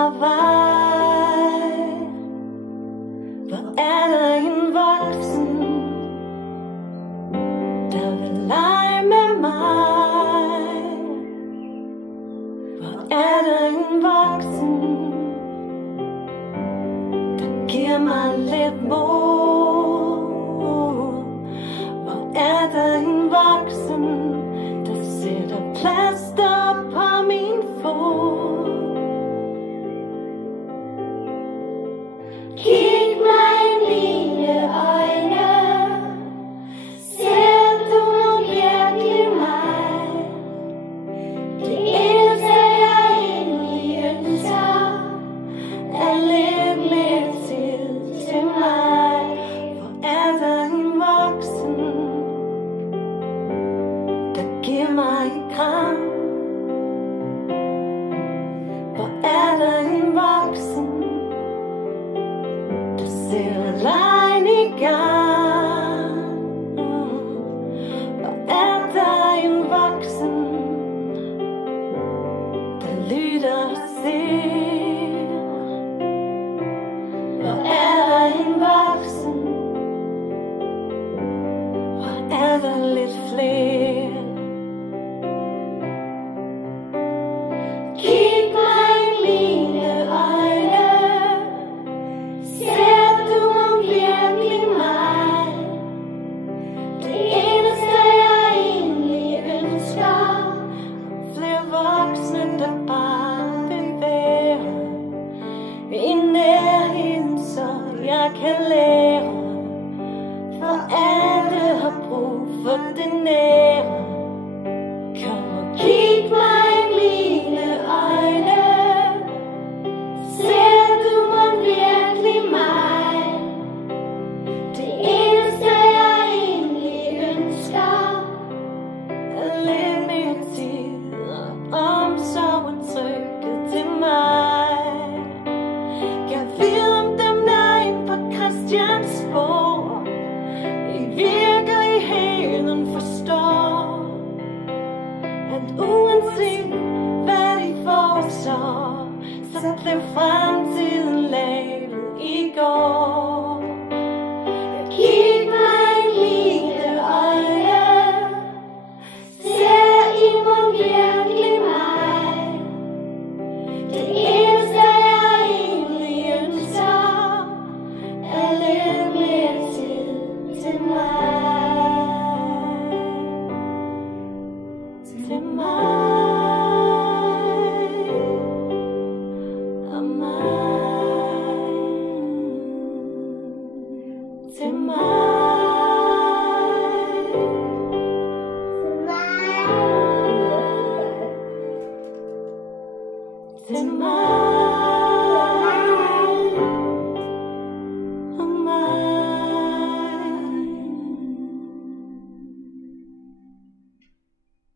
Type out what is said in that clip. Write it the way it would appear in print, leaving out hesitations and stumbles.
mig vej. Hvor er der en voksen, der vil lege med mig? Hvor er der en voksen, der giver mig lidt mod? Hvor er der en voksen, der sætter plaster på min fod? Kig mig i mine øjne, ser du virkelig mig? Det eneste jeg egentlig ønsker er lidt mere tid til mig. Hvor er der en voksen, der giver mig et kram? Hvor er der en voksen, der sætter legen i gang? Hvor er der en voksen, der lytter og ser? Hvor er der en voksen, hvor er der lidt flere? Kig mig i mine øjne, ser du virkelig mig? Det eneste jeg egentlig ønsker, flere voksne der bare bevæger i nærheden, så jeg kan lære. For alle har brug for det nære. Kom og kig mig i mine øjne, ser du virkelig mig? Det eneste jeg egentlig ønsker er lidt mere tid og omsorg og tryghed til mig. Jeg ved om dem der inde på Christiansborg i virkeligheden forstår, at uanset hvad de foreslår, så blev fremtiden lavet i går. Kig mig i mine øjne, ser I virkelig mig? Det eneste jeg egentlig ønsker er lidt mere tid til mig. Til mig og mig. Til mig.